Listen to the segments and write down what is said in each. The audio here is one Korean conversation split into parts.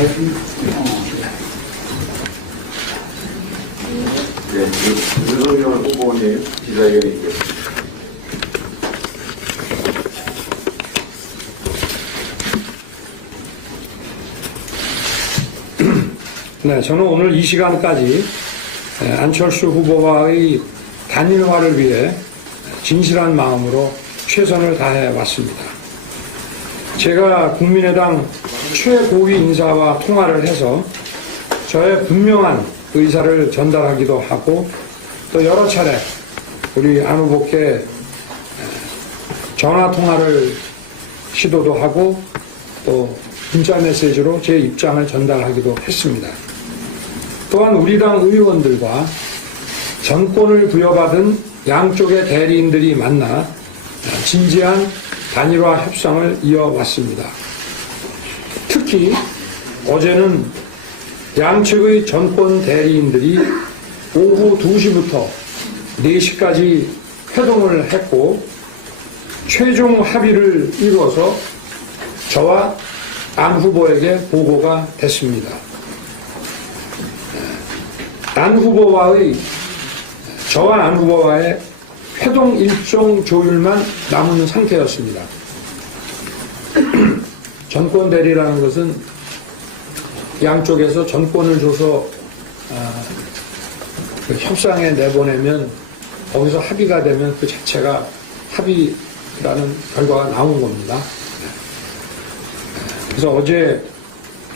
네, 윤석열 후보님 기자회견에 있겠습니다. 네, 저는 오늘 이 시간까지 안철수 후보와의 단일화를 위해 진실한 마음으로 최선을 다해 왔습니다. 제가 국민의당 최고위 인사와 통화를 해서 저의 분명한 의사를 전달하기도 하고 또 여러 차례 우리 안 후보께 전화 통화를 시도도 하고 또 문자 메시지로 제 입장을 전달하기도 했습니다. 또한 우리 당 의원들과 정권을 부여받은 양쪽의 대리인들이 만나 진지한 단일화 협상을 이어왔습니다. 특히 어제는 양측의 정권 대리인들이 오후 2시부터 4시까지 회동을 했고 최종 합의를 이루어서 저와 안 후보에게 보고가 됐습니다. 저와 안 후보와의 회동 일정 조율만 남은 상태였습니다. 정권 대리라는 것은 양쪽에서 정권을 줘서 그 협상에 내보내면 거기서 합의가 되면 그 자체가 합의라는 결과가 나온 겁니다. 그래서 어제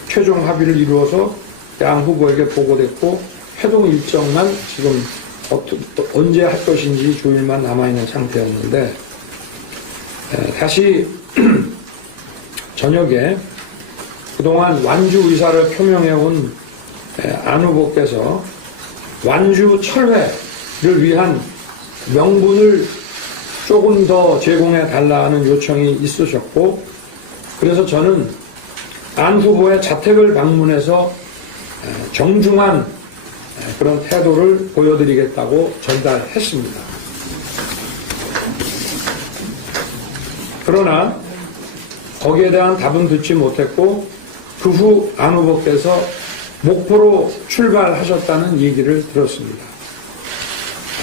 최종 합의를 이루어서 양 후보에게 보고됐고 회동 일정만 지금 언제 할 것인지 조율만 남아있는 상태였는데 다시 저녁에 그동안 완주 의사를 표명해온 안 후보께서 완주 철회를 위한 명분을 조금 더 제공해 달라는 요청이 있으셨고 그래서 저는 안 후보의 자택을 방문해서 정중한 그런 태도를 보여드리겠다고 전달했습니다. 그러나 거기에 대한 답은 듣지 못했고 그 후 안 후보께서 목포로 출발하셨다는 얘기를 들었습니다.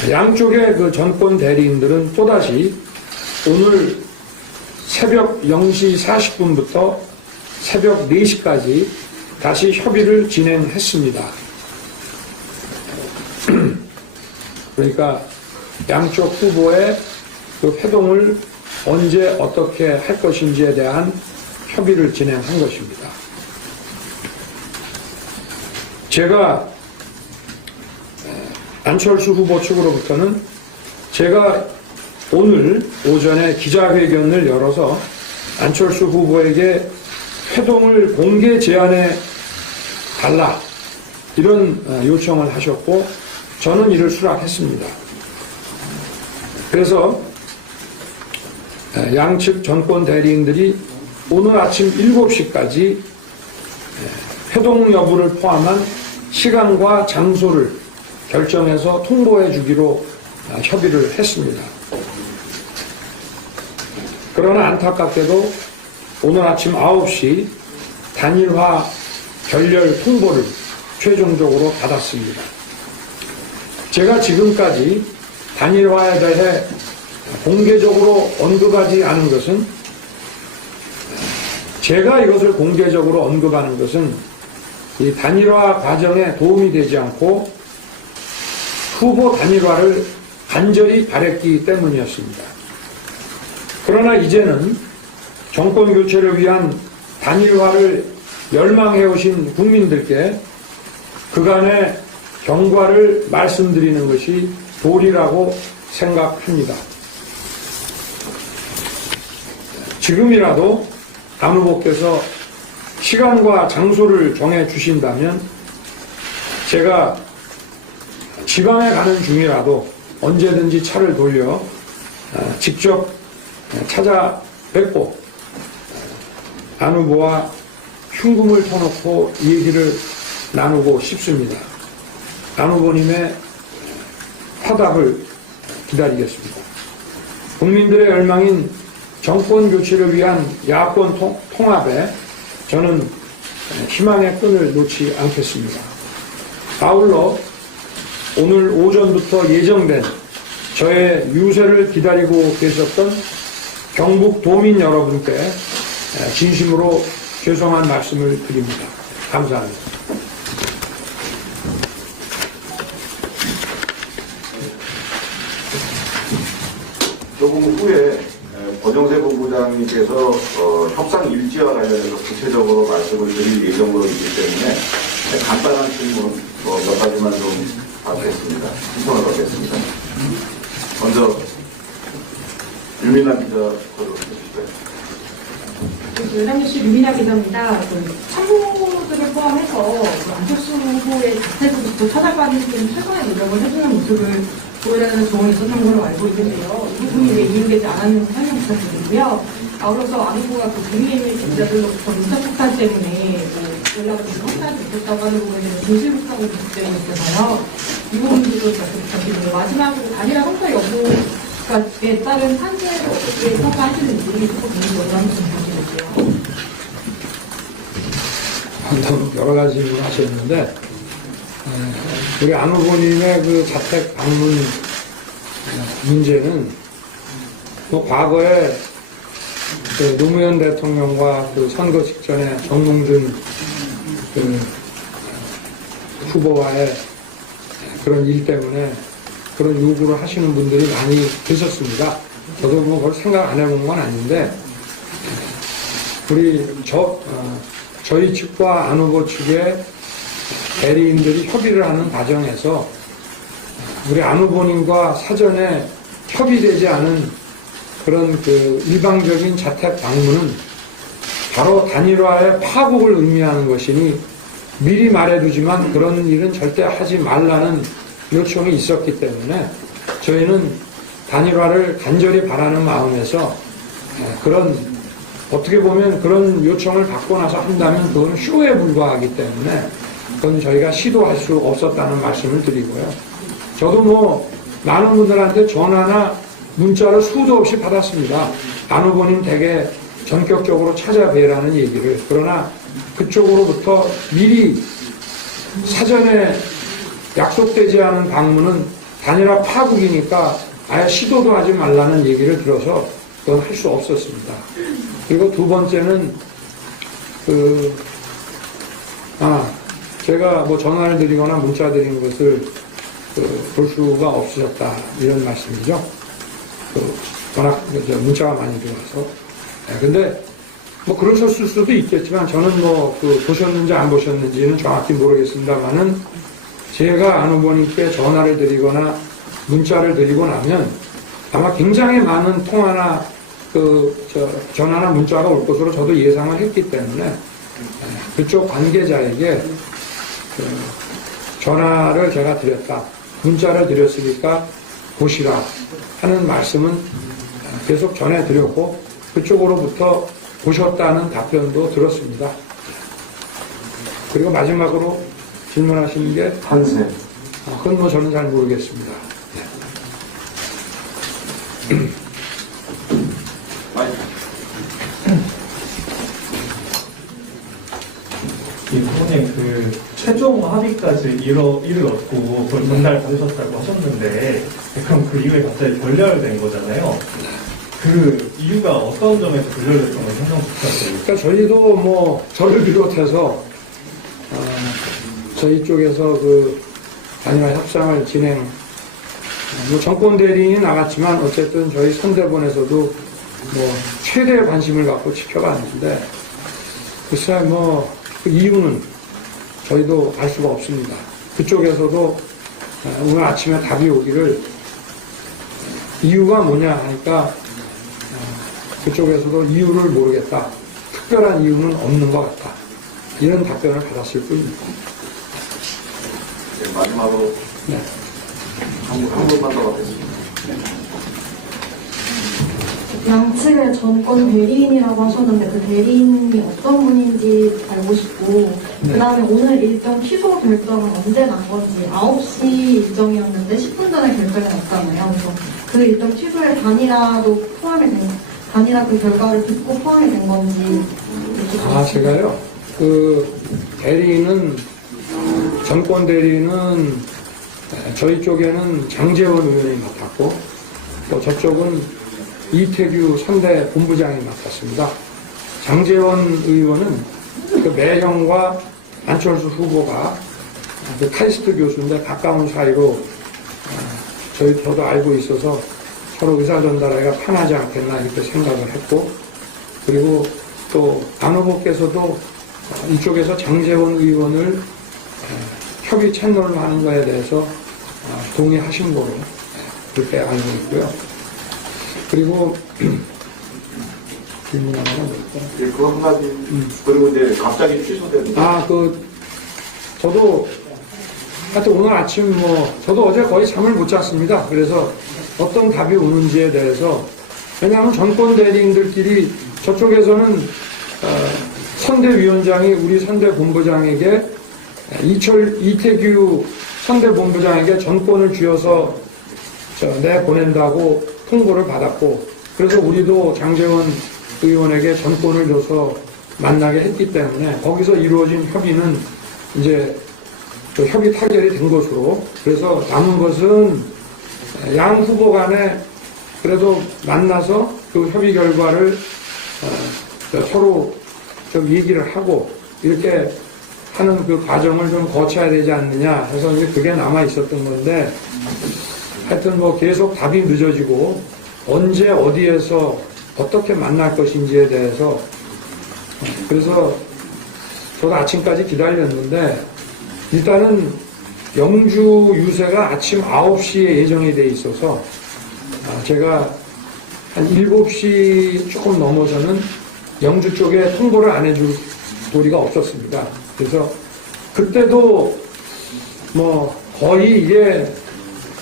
양쪽의 그 정권 대리인들은 또다시 오늘 새벽 0시 40분부터 새벽 4시까지 다시 협의를 진행했습니다. 그러니까 양쪽 후보의 그 회동을 언제 어떻게 할 것인지에 대한 협의를 진행한 것입니다. 제가 안철수 후보 측으로부터는 제가 오늘 오전에 기자회견을 열어서 안철수 후보에게 회동을 공개 제안해 달라 이런 요청을 하셨고 저는 이를 수락했습니다. 그래서 양측 정권 대리인들이 오늘 아침 7시까지 회동 여부를 포함한 시간과 장소를 결정해서 통보해 주기로 협의를 했습니다. 그러나 안타깝게도 오늘 아침 9시 단일화 결렬 통보를 최종적으로 받았습니다. 제가 지금까지 단일화에 대해 공개적으로 언급하지 않은 것은 제가 이것을 공개적으로 언급하는 것은 이 단일화 과정에 도움이 되지 않고 후보 단일화를 간절히 바랬기 때문이었습니다. 그러나 이제는 정권 교체를 위한 단일화를 열망해오신 국민들께 그간의 경과를 말씀드리는 것이 도리라고 생각합니다. 지금이라도 안 후보께서 시간과 장소를 정해 주신다면 제가 지방에 가는 중이라도 언제든지 차를 돌려 직접 찾아뵙고 안 후보와 흉금을 터놓고 얘기를 나누고 싶습니다. 안 후보님의 화답을 기다리겠습니다. 국민들의 열망인 정권 교체를 위한 야권 통합에 저는 희망의 끈을 놓지 않겠습니다. 아울러 오늘 오전부터 예정된 저의 유세를 기다리고 계셨던 경북 도민 여러분께 진심으로 죄송한 말씀을 드립니다. 감사합니다. 조금 후에 권영세 본부장님께서 협상 일지와 관련해서 구체적으로 말씀을 드릴 예정으로 있기 때문에 간단한 질문 몇 가지만 좀 받겠습니다. 신청을 받겠습니다. 먼저 유민아 기자 거듭해주시고요. 열람뉴스 유민아 기자입니다. 참모들을 포함해서 안철수 후보의 자택부터 찾아가는 등 최선의 노력을 해주는 모습을 보여라는 조언이 있었던 걸로 알고 있는데요. 이 부분이 왜 이행되지 않았는지 설명 부탁드리고요. 아울러서 안 후보가 국민의힘 기자들로부터 문자폭탄 때문에 연락을 좀 확인하지 못했다고 하는 부분에는 진실부탁을 부탁되고 있어서요. 이 부분도 좀 부탁드리고요. 마지막으로 단일화 성사 여부에 따른 판세를 어떻게 평가하시는지 조금 문의를 한번 부탁드릴게요. 여러 가지 질문을 하셨는데, 우리 안 후보님의 그 자택 방문 문제는 뭐 과거에 그 노무현 대통령과 그 선거 직전에 정몽준 그 후보와의 그런 일 때문에 그런 요구를 하시는 분들이 많이 계셨습니다. 저도 뭐 그걸 생각 안 해본 건 아닌데, 우리 저희 측과 안 후보 측의 대리인들이 협의를 하는 과정에서 우리 안 후보님과 사전에 협의되지 않은 그런 그 일방적인 자택 방문은 바로 단일화의 파국을 의미하는 것이니 미리 말해두지만 그런 일은 절대 하지 말라는 요청이 있었기 때문에 저희는 단일화를 간절히 바라는 마음에서 그런 어떻게 보면 그런 요청을 받고 나서 한다면 그건 쇼에 불과하기 때문에 그건 저희가 시도할 수 없었다는 말씀을 드리고요. 저도 뭐 많은 분들한테 전화나 문자를 수도 없이 받았습니다. 안 후보님 댁에 전격적으로 찾아뵈라는 얘기를. 그러나 그쪽으로부터 미리 사전에 약속되지 않은 방문은 단일화 파국이니까 아예 시도도 하지 말라는 얘기를 들어서 그건 할 수 없었습니다. 그리고 두 번째는 제가 뭐 전화를 드리거나 문자 드린 것을 볼 수가 없으셨다 이런 말씀이죠. 워낙 문자가 많이 들어와서. 근데 뭐 그러셨을 수도 있겠지만 저는 뭐 보셨는지 안 보셨는지는 정확히 모르겠습니다만은 제가 안 후보님께 전화를 드리거나 문자를 드리고 나면 아마 굉장히 많은 통화나 전화나 문자가 올 것으로 저도 예상을 했기 때문에 그쪽 관계자에게 전화를 제가 드렸다. 문자를 드렸으니까 보시라 하는 말씀은 계속 전해드렸고 그쪽으로부터 보셨다는 답변도 들었습니다. 그리고 마지막으로 질문하시는 게 판세. 그건 뭐 저는 잘 모르겠습니다. 후보님 최종 합의까지 이를 얻고 그걸 전달 받으셨다고 하셨는데 그럼 그 이후에 갑자기 결렬된 거잖아요. 그 이유가 어떤 점에서 결렬됐던 건지 설명 부탁드립니다. 그러니까 저희도 뭐 저를 비롯해서 저희 쪽에서 단일화 협상을 진행 뭐 정권 대리인이 나갔지만 어쨌든 저희 선대본에서도 뭐 최대의 관심을 갖고 지켜봤는데 글쎄 뭐 그 이유는 저희도 알 수가 없습니다. 그쪽에서도 오늘 아침에 답이 오기를 이유가 뭐냐 하니까 그쪽에서도 이유를 모르겠다. 특별한 이유는 없는 것 같다. 이런 답변을 받았을 뿐입니다. 네, 마지막으로 네. 한 분만 더 받겠습니다. 양측의 전권 대리인이라고 하셨는데 그 대리인이 어떤 분인지 알고 싶고 그 다음에 오늘 일정 취소 결정은 언제 난 건지 9시 일정이었는데 10분 전에 결정이 났잖아요. 그래서 그 일정 취소에 단일화도 포함이 된 단일화 그 결과를 듣고 포함이 된 건지 제가요? 그 대리인은 전권 대리는 저희 쪽에는 장제원 의원이 맡았고 또 저쪽은 이태규 선대 본부장이 맡았습니다. 장제원 의원은 그 매형과 안철수 후보가 그 카이스트 교수인데 가까운 사이로 저도 알고 있어서 서로 의사 전달하기가 편하지 않겠나 이렇게 생각을 했고, 그리고 또 안 후보께서도 이쪽에서 장제원 의원을 협의 채널로 하는 거에 대해서 동의하신 거로 그렇게 알고 있고요. 그리고 질문 하나가 뭘까요? 예, 그거 한 가지. 그리고 이제 갑자기 취소된. 저도 하여튼 오늘 아침 저도 어제 거의 잠을 못 잤습니다. 그래서 어떤 답이 오는지에 대해서, 왜냐하면 전권 대리인들끼리 저쪽에서는 선대위원장이 우리 선대본부장에게 이태규 선대본부장에게 전권을 쥐어서 내보낸다고 통보를 받았고, 그래서 우리도 장제원 의원에게 전권을 줘서 만나게 했기 때문에 거기서 이루어진 협의는 이제 그 협의 타결이 된 것으로, 그래서 남은 것은 양 후보 간에 그래도 만나서 그 협의 결과를 서로 좀 얘기를 하고 이렇게 하는 그 과정을 좀 거쳐야 되지 않느냐 해서 이제 그게 남아 있었던 건데, 하여튼 계속 답이 늦어지고 언제 어디에서 어떻게 만날 것인지에 대해서, 그래서 저도 아침까지 기다렸는데 일단은 영주 유세가 아침 9시에 예정이 돼 있어서 제가 한 7시 조금 넘어서는 영주 쪽에 통보를 안 해줄 도리가 없었습니다. 그래서 그때도 거의 이게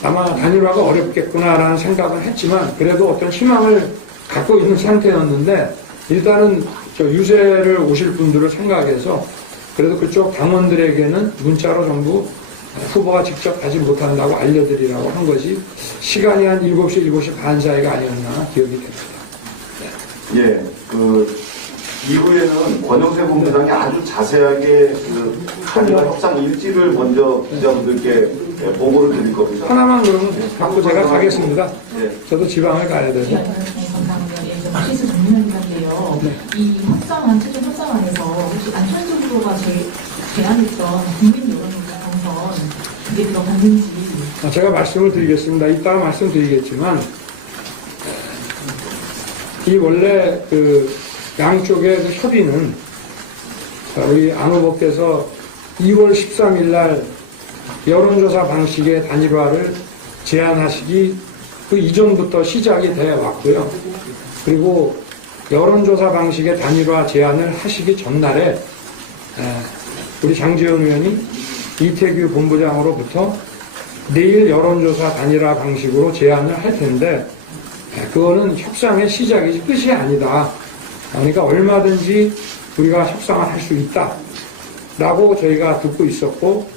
아마 단일화가 어렵겠구나라는 생각은 했지만 그래도 어떤 희망을 갖고 있는 상태였는데, 일단은 저 유세를 오실 분들을 생각해서 그래도 그쪽 당원들에게는 문자로 전부 후보가 직접 가지 못한다고 알려드리라고 한 것이 시간이 한 7시, 7시 반 사이가 아니었나 기억이 됩니다. 예, 이후에는 권영세 본부장이 아주 자세하게 그 단일화 협상 일지를 먼저 기자분들께 보고를 드릴 겁니다. 하나만 그러면 받고 제가 가겠습니다. 예. 저도 지방을 가야 돼서. 감사합니다. 예, 저 박시수 정문현이라고요. 이 협상안, 최종 협상안에서 혹시 안철수 후보가 제안했던 국민 여론조사 경선 그게 들어갔는지. 제가 말씀을 드리겠습니다. 이따가 말씀드리겠지만, 이 원래 그 양쪽의 그 협의는 우리 안 후보께서 2월 13일 날 여론조사 방식의 단일화를 제안하시기 그 이전부터 시작이 돼 왔고요. 그리고 여론조사 방식의 단일화 제안을 하시기 전날에 우리 장제원 의원이 이태규 본부장으로부터 내일 여론조사 단일화 방식으로 제안을 할 텐데 그거는 협상의 시작이지 끝이 아니다. 그러니까 얼마든지 우리가 협상을 할 수 있다 라고 저희가 듣고 있었고,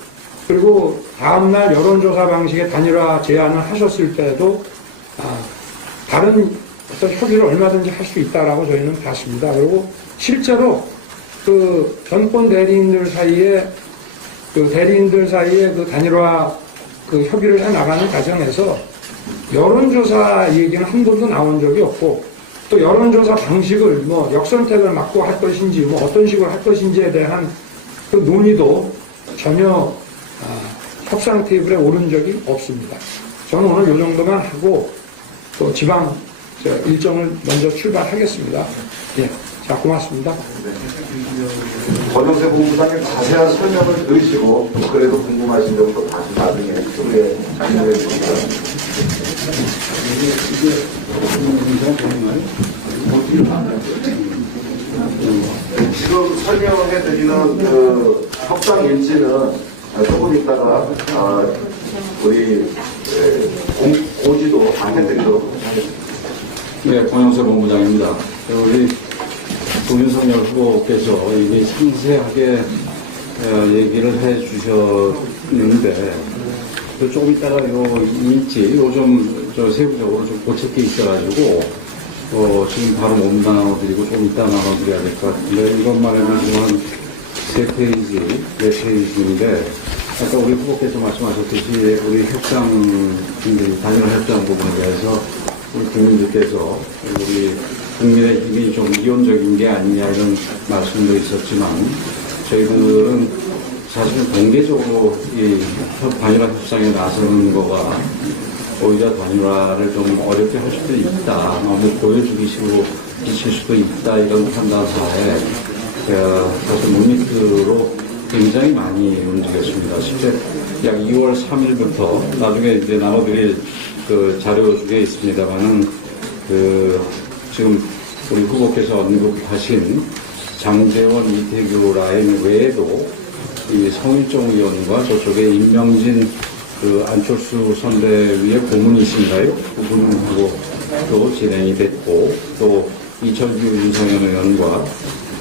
그리고 다음날 여론조사 방식의 단일화 제안을 하셨을 때도 다른 어떤 협의를 얼마든지 할 수 있다라고 저희는 봤습니다. 그리고 실제로 그 전권 대리인들 사이에 그 단일화 그 협의를 해 나가는 과정에서 여론조사 얘기는 한 번도 나온 적이 없고, 또 여론조사 방식을 역선택을 막고 할 것인지 어떤 식으로 할 것인지에 대한 그 논의도 전혀 협상 테이블에 오른 적이 없습니다. 저는 오늘 이 정도만 하고 또 지방 일정을 먼저 출발하겠습니다. 예, 자, 고맙습니다. 권영세 본부장님 자세한 설명을 들으시고 그래도 궁금하신 점도 다시 나중에 소개해 주시기 지금 설명해 드리는 그 협상 일지는 조금 있다가 우리 고지도 안해드리도록 하겠습니다. 네, 권영세 본부장입니다. 우리 윤석열 후보께서 이미 상세하게 얘기를 해 주셨는데, 조금 이따가 일지, 요즘 세부적으로 좀 고칠 게 있어가지고, 지금 바로 못 나눠드리고 좀 이따 나눠드려야 될 것 같은데, 이것만 해도 지금 네 페이지인데, 아까 우리 후보께서 말씀하셨듯이 우리 협상분들이, 단일화 협상 부분에 대해서 우리 국민들께서 우리 국민의힘이 좀 이원적인 게 아니냐 이런 말씀도 있었지만, 저희들은 사실은 공개적으로 이 단일화 협상에 나서는 거가 오히려 단일화를 좀 어렵게 할 수도 있다, 너무 보여주기 식으로 비칠 수도 있다, 이런 판단사에 사실 물밑으로 굉장히 많이 움직였습니다. 실제 약 2월 3일부터 나중에 이제 나눠드릴 그 자료 중에 있습니다만은 지금 우리 후보께서 언급하신 장제원, 이태규 라인 외에도 이 성일종 의원과 저쪽에 임명진 안철수 선대위의 고문이신가요? 그분하고 또 진행이 됐고, 또 이철규 윤석열 의원과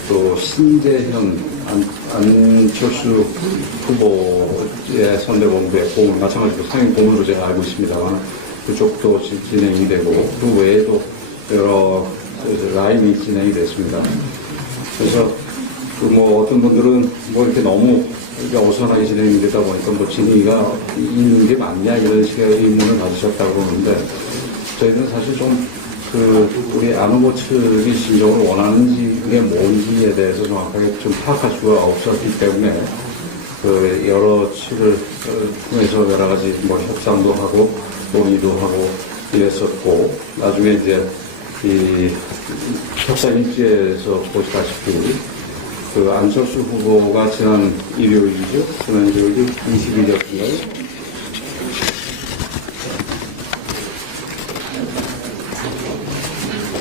또 신재현 안철수 후보의 선대본부의 고문, 마찬가지로 상임 고문으로 제가 알고 있습니다만 그쪽도 진행이 되고, 그 외에도 여러 라인이 진행이 됐습니다. 그래서 어떤 분들은 이렇게 너무 어수선하게 진행이 되다 보니까 진위가 있는 게 맞냐 이런 식의 의문을 가지셨다고 그러는데, 저희들은 사실 좀 우리 안 후보 측이 진정으로 원하는지 그게 뭔지에 대해서 정확하게 좀 파악할 수가 없었기 때문에 여러 측을 통해서 여러 가지 협상도 하고 논의도 하고 이랬었고, 나중에 이제 이 협상 일지에서 보시다시피 안철수 후보가 지난 일요일이죠. 지난 일요일이 20일이었던가요?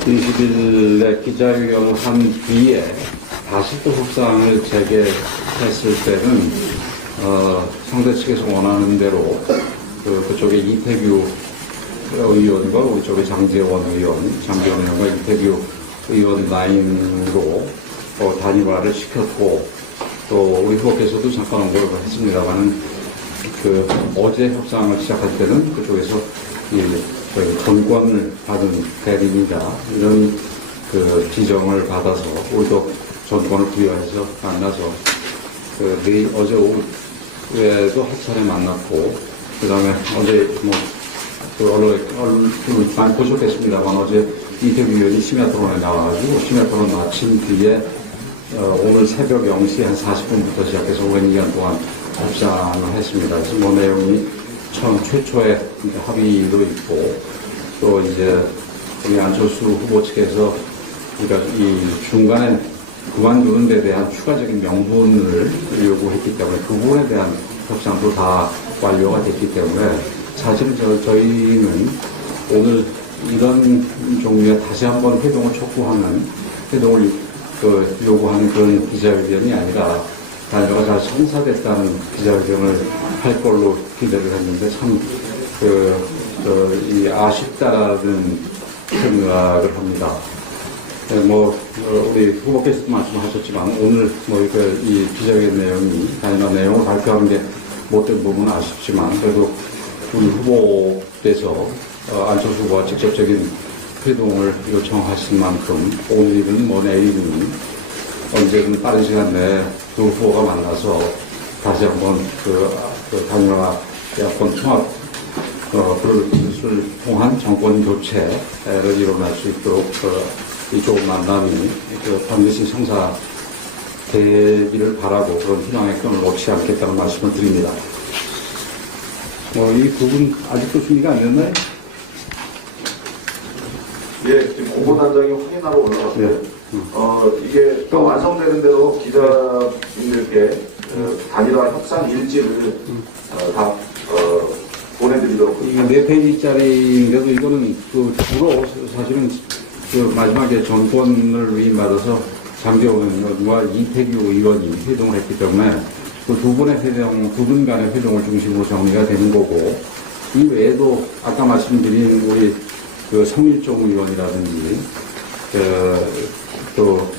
20일에 기자회견을 한 뒤에 다시 또 협상을 재개했을 때는 상대 측에서 원하는 대로 그쪽에 이태규 의원과 우리 쪽에 장제원 의원과 이태규 의원 라인으로 단일화를 시켰고, 또 우리 후보께서도 잠깐 언급을 했습니다만은 어제 협상을 시작할 때는 그쪽에서 전권을 받은 대리인이다 이런 지정을 받아서 우리도 전권을 부여해서 만나서 어제 오후에도 한 차례 만났고, 그 다음에 어제 언론을 많이 보셨겠습니다만 어제 이태규 의원이 심야 토론에 나와가지고 심야 토론 마친 뒤에 오늘 새벽 0시 한 40분부터 시작해서 오랜 기간 동안 협상을 했습니다. 그래서 내용이 최초의 합의도 있고, 또 이제 우리 안철수 후보 측에서 우리가 이 중간에 그만두는 데 대한 추가적인 명분을 요구했기 때문에 그 부분에 대한 협상도 다 완료가 됐기 때문에, 사실은 저희는 오늘 이런 종류의 다시 한번 회동을 촉구하는, 회동을 요구하는 그런 기자회견이 아니라 단일화가 잘 성사됐다는 기자회견을 할 걸로 기대를 했는데, 참 아쉽다는 생각을 합니다. 우리 후보께서도 말씀하셨지만 오늘 이 기자회견 내용이 단일화 내용을 발표하는 게 못된 부분은 아쉽지만, 그래도 우리 후보께서 안철수 후보와 직접적인 회동을 요청하신 만큼 오늘이든 내일이든 언제든 빠른 시간 내에 두 후보가 만나서 다시 한번 단일화 야권 통합 그것을 통한 정권 교체를 일어날 수 있도록 이 좋은 만남이 반드시 성사되기를 바라고 그런 희망의 끈을 놓지 않겠다는 말씀을 드립니다. 이 부분 아직도 준비가 안 됐나요? 예, 지금 공보단장이 확인하러 올라갔어요. 이게 또 완성되는 대로 기자분들께 단일화 협상 일지를 다 보내드리도록 이게 4페이지짜리인데도 이거는 주로 사실은 마지막에 정권을 위임받아서 장제원 의원과 이태규 의원이 회동을 했기 때문에 그 두 분 간의 회동을 중심으로 정리가 되는 거고, 이 외에도 아까 말씀드린 우리 성일종 의원이라든지 또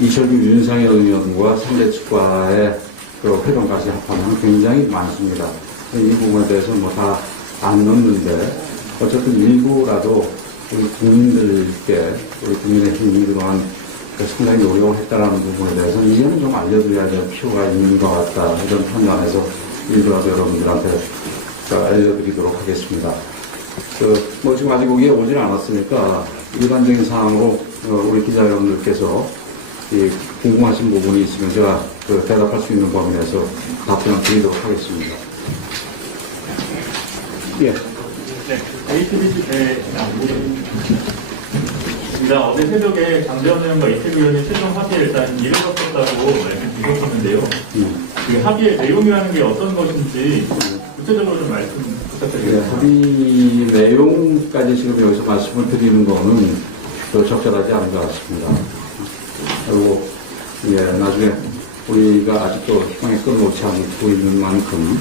이철규 윤상현 의원과 상대 측과의 회동까지 합하면 굉장히 많습니다. 이 부분에 대해서 다 안 넣는데, 어쨌든 일부라도 우리 국민들께, 우리 국민의힘이 그동안 상당히 노력을 했다라는 부분에 대해서는 이제는 좀 알려드려야 될 필요가 있는 것 같다. 이런 판단에서 일부라도 여러분들한테 알려드리도록 하겠습니다. 뭐 지금 아직 여기에 오질 않았으니까 일반적인 사항으로 우리 기자 여러분들께서 궁금하신 부분이 있으면 제가 대답할 수 있는 범위 내에서 답변을 드리도록 하겠습니다. 예. 네, ATBC 대장입니다. 어제 새벽에 장재원 의원과 이태규 의원이 최종 합의에 일단 이루어졌다고 말씀드렸었는데요. 그 합의의 내용이라는 게 어떤 것인지 구체적으로 좀 말씀 부탁드리겠습니다. 합의 내용까지 지금 여기서 말씀을 드리는 거는 적절하지 않은 것 같습니다. 그리고 나중에 우리가 아직도 희망의 끈을 놓지 않고 있는 만큼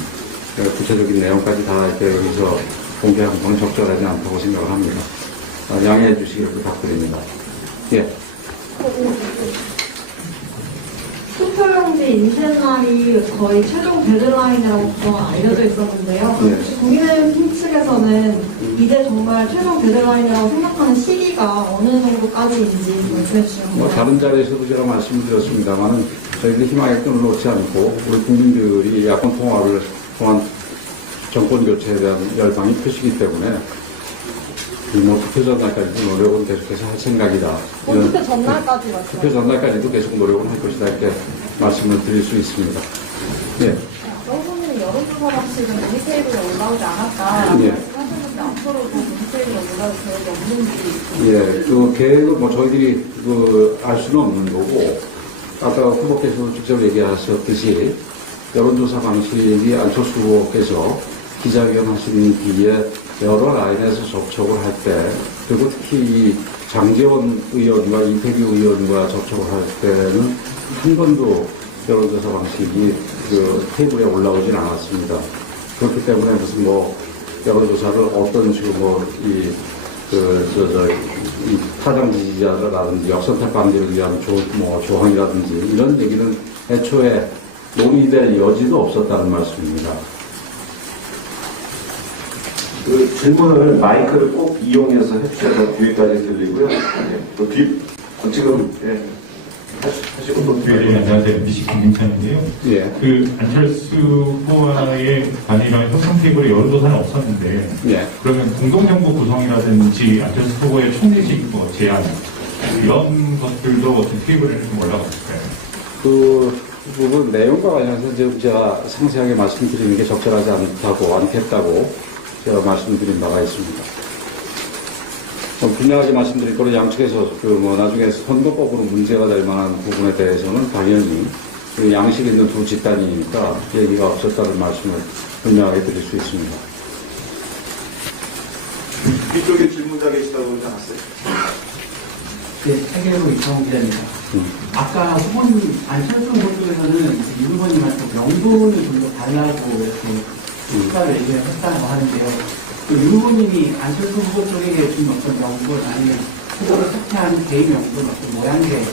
구체적인 내용까지 다 이렇게 여기서 공개하는 건 적절하지 않다고 생각을 합니다. 양해해 주시길 부탁드립니다. 예. 투표용지 인쇄 날이 거의 최종 데드라인이라고 그동안 알려져 있었는데요. 네. 국민의힘 측에서는 이제 정말 최종 데드라인이라고 생각하는 시기가 어느 정도까지인지 말씀해 주시면 뭐 다른 자리에서도 제가 말씀을 드렸습니다만 저희들이 희망의 끈을 놓지 않고 우리 국민들이 야권 통합을 통한 정권 교체에 대한 열망이 크시기 때문에 뭐 투표 전날까지도 노력은 계속해서 할 생각이다. 투표 전날까지 투표 전날까지도 계속 노력은 할 것이다 이렇게 말씀을 드릴 수 있습니다. 예. 여러분은 여론조사 방식은 모니 테이블에 올라오지 않았다. 예. 하셨는데 앞으로도 모니 테이블에 올라올 계획이 없는지. 예, 그 계획을 뭐 저희들이 알 수는 없는 거고, 아까 후보께서 직접 얘기하셨듯이 여론조사 방식이 안철수 후보께서 기자회견 하신 뒤에 여러 라인에서 접촉을 할 때, 그리고 특히 이 장재원 의원과 이태규 의원과 접촉을 할 때는 한 번도 여론조사 방식이 테이블에 올라오진 않았습니다. 그렇기 때문에 무슨 여론조사를 어떤 식으로 이 타당 지지자라든지 역선택 방지를 위한 조항이라든지 이런 얘기는 애초에 논의될 여지도 없었다는 말씀입니다. 그 질문을 마이크를 꼭 이용해서 해주셔서 뒤에까지 들리고요. 또 지금 하시고 또 뒤에. 네, 안녕하세요. MBC 김민찬인데요. 예. 그 안철수 후보와의 관이랑 협상 테이블에 여론조사는 없었는데, 예. 그러면 공동정부 구성이라든지 안철수 후보의 총리직 제안 이런 것들도 어떤 테이블에 좀 올라갔을까요? 그 부분 내용과 관련해서 지금 제가 상세하게 말씀드리는 게 적절하지 않겠다고 제가 말씀드린 바가 있습니다. 좀 분명하게 말씀드릴 거로 양측에서 나중에 선거법으로 문제가 될 만한 부분에 대해서는 당연히 양식 있는 두 집단이니까 얘기가 없었다는 말씀을 분명하게 드릴 수 있습니다. 이쪽에 질문자 계시다고 그러지 않았어요? 네, 세계로 이창호 기자입니다. 아까 후보님, 안철수 후보 쪽에서는 이 후보님한테 명분을 좀 더 달라고 이렇게 수사를 얘기했다고 하는데요. 그 후보님이 안철수 후보 쪽에게 준 어떤 명분 아니면 후보를 삭제한 개인 명분, 어떤 모양새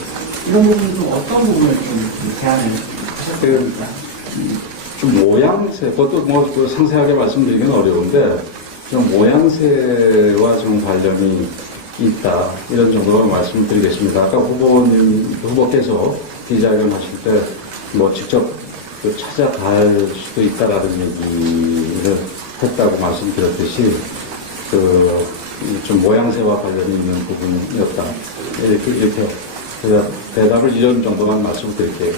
이런 부분 중 어떤 부분을 좀 제안을 하셨습니까? 좀 모양새, 그것도 상세하게 말씀드리기는 어려운데 좀 모양새와 좀 관련이 있다 이런 정도로 말씀을 드리겠습니다. 아까 후보께서 기자회견 하실 때 직접 찾아갈 수도 있다라는 얘기를 했다고 말씀드렸듯이 좀 모양새와 관련이 있는 부분이었다 이렇게 제가 대답을 이런 정도만 말씀을 드릴게요.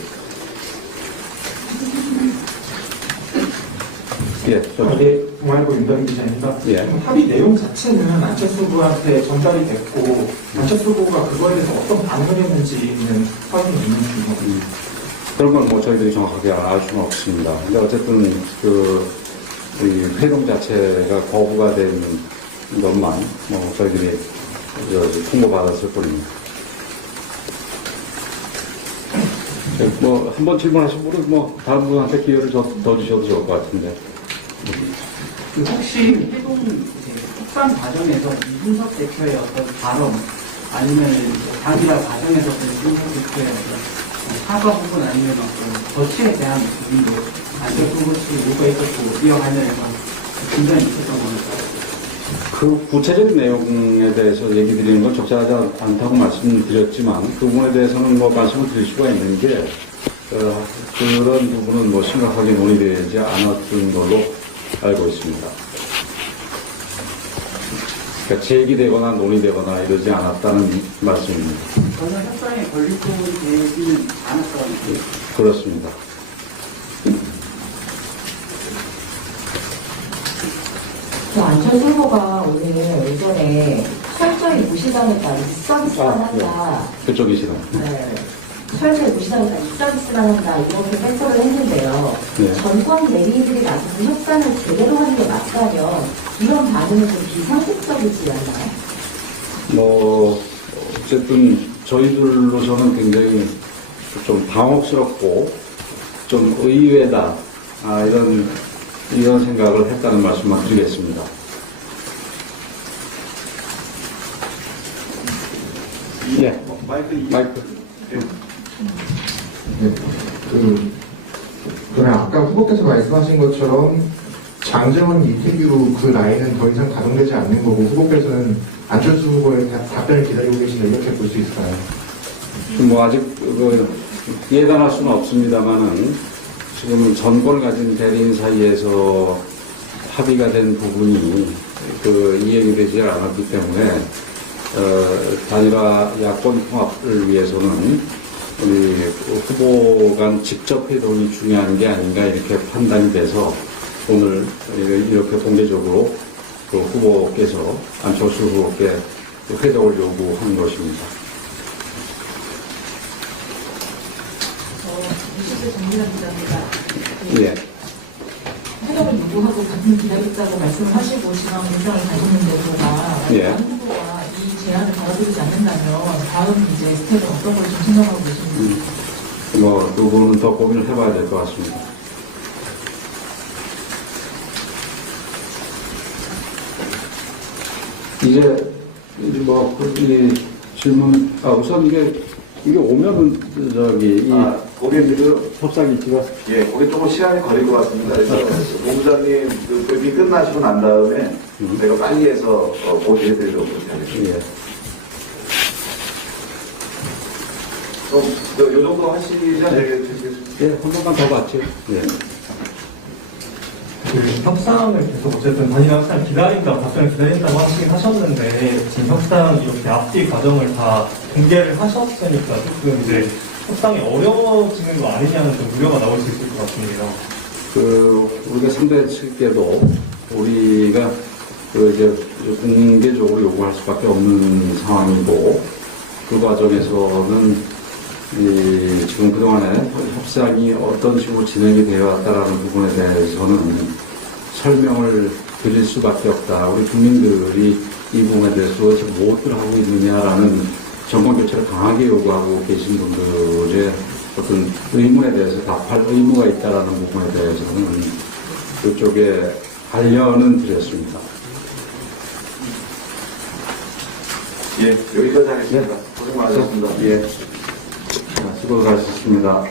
예, 동아일보 윤덕인 기자입니다. 예. 합의 내용 자체는 안철수 후보한테 전달이 됐고 안철수 후보가 그거에 대해서 어떤 반응을 했는지는 확인이 있는 중입니다. 그런 건 저희들이 정확하게 알 수는 없습니다. 근데 어쨌든 이 회동 자체가 거부가 된 것만 저희들이 통보받았을 뿐입니다. 한번 질문하신 분은 다른 분한테 기회를 더 주셔도 좋을 것 같은데. 혹시 회동 협상 과정에서 이준석 대표의 어떤 발언 아니면 단일화 과정에서 이준석 대표의 어떤 사과 부분 아니면 어떤 조치에 대한 부분도 안철수 후보 측에 요구가 있었고 이어가면서 굉장히 있었던 겁니다. 그 구체적인 내용에 대해서 얘기 드리는 건 적절하지 않다고 말씀드렸지만 그 부분에 대해서는 뭐 말씀을 드릴 수가 있는 게 그런 부분은 뭐 심각하게 논의되지 않았던 걸로 알고 있습니다. 그러니까 제기되거나 논의되거나 이러지 않았다는 말씀입니다. 전혀 협상에 걸릴 부분이 되지는 않았다는 거예요. 그렇습니다. 안철수 후보가 오늘 오전에 철저히 무시당했다, 입서비스만 한다. 그쪽이시다. 네. 철저히 무시당했다, 입서비스만 한다, 이렇게 해석을 했는데요. 네. 전권 대리인들이 나서서 협상을 제대로 하는 게 맞다면 이런 반응은 좀 비상식적이지 않나요? 뭐 어쨌든 저희들로서는 굉장히 좀 당혹스럽고 좀 의외다 이런 생각을 했다는 말씀만 드리겠습니다. 예, 마이크. 그러면 아까 후보께서 말씀하신 것처럼 장제원 이태규 그 라인은 더 이상 가동되지 않는 거고 후보께서는 안철수 후보의 답변을 기다리고 계신다 이렇게 볼 수 있을까요? 뭐 아직 예단할 수는 없습니다만은 지금 전권을 가진 대리인 사이에서 합의가 된 부분이 이행이 되지 않았기 때문에 단일화 야권 통합을 위해서는 우리 후보 간 직접 회동이 중요한 게 아닌가 이렇게 판단이 돼서 오늘 이렇게 공개적으로 그 후보께서 안철수 후보께 회동을 요구한 것입니다. 뉴시스 정민아 기자입니다. 예. 회동을 요구하고 가슴 기다렸다고 말씀을 하시고 지난 공정을 가졌는데 그러나 예. 다른 후보가 이 제안을 받아들이지 않는다면 다음 이제 스텝은 어떤 걸 좀 생각하고 계십니까? 뭐 그 부분은 더 고민을 해봐야 될 것 같습니다. 이제 이 질문 우선 이게 오면은 거기 협상이 지가 거기 조금 시간이 걸릴 것 같습니다. 그래서 본부장님 회의 끝나시고 난 다음에 제가 빨리 해서 보고해드리도록 하겠습니다. 그럼 요 정도 하시지 않겠습니까? 한 번만 더 봤죠. 예. 그 협상을 계속 어쨌든 단일화 협상을 기다린다고 답변을 기다린다고 하셨는데 지금 협상 이렇게 앞뒤 과정을 다 공개를 하셨으니까 조금 이제 협상이 어려워지는 거 아니냐는 좀 우려가 나올 수 있을 것 같습니다. 우리가 상대 측에도 우리가 이제 공개적으로 요구할 수밖에 없는 상황이고 그 과정에서는 지금 그동안에 협상이 어떤 식으로 진행이 되어 왔다라는 부분에 대해서는 설명을 드릴 수밖에 없다. 우리 국민들이 이 부분에 대해서 도대체 무엇을 하고 있느냐라는 정권 교체를 강하게 요구하고 계신 분들의 어떤 의문에 대해서 답할 의무가 있다라는 부분에 대해서는 그쪽에 알려는 드렸습니다. 여기까지 하겠습니다. 고생 많으셨습니다. 수고하셨습니다.